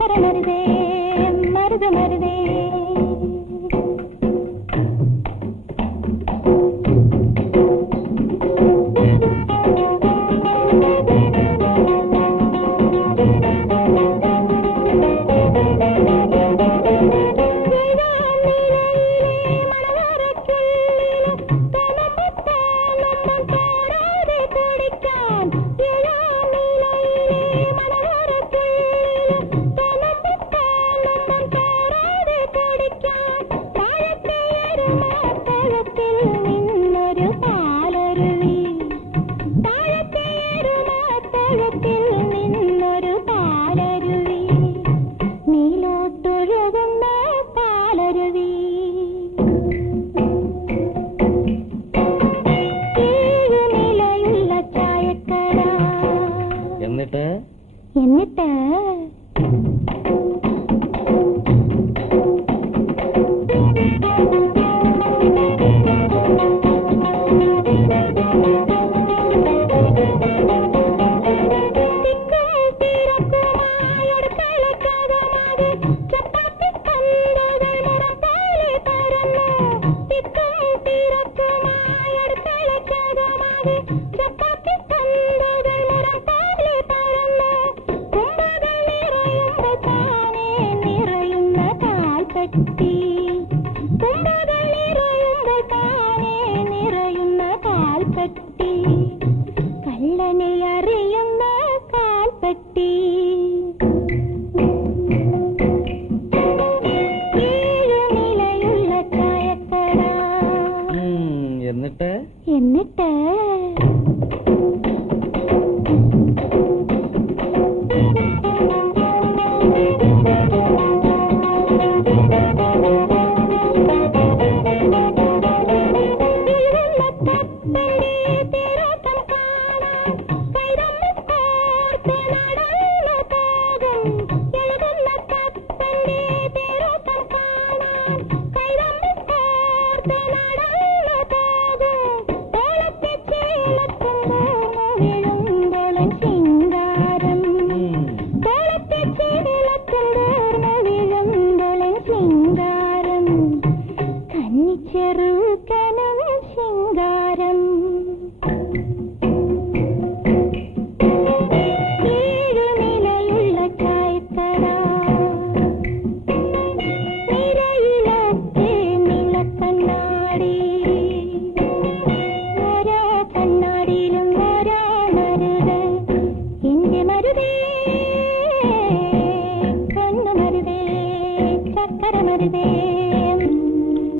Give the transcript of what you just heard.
ಕರಲರಿದೆ നീലോട്ടൊഴുകുന്ന പാലരുവി എന്നിട്ട് എന്നിട്ട് கட்டி துண்டுகள் நிறைந்த காலே நிறையுന്ന കാൽപ്പട്ടി കള്ളനെ അറിയുന്ന കാൽപ്പട്ടി എന്നിട്ട് എന്നിട്ട് है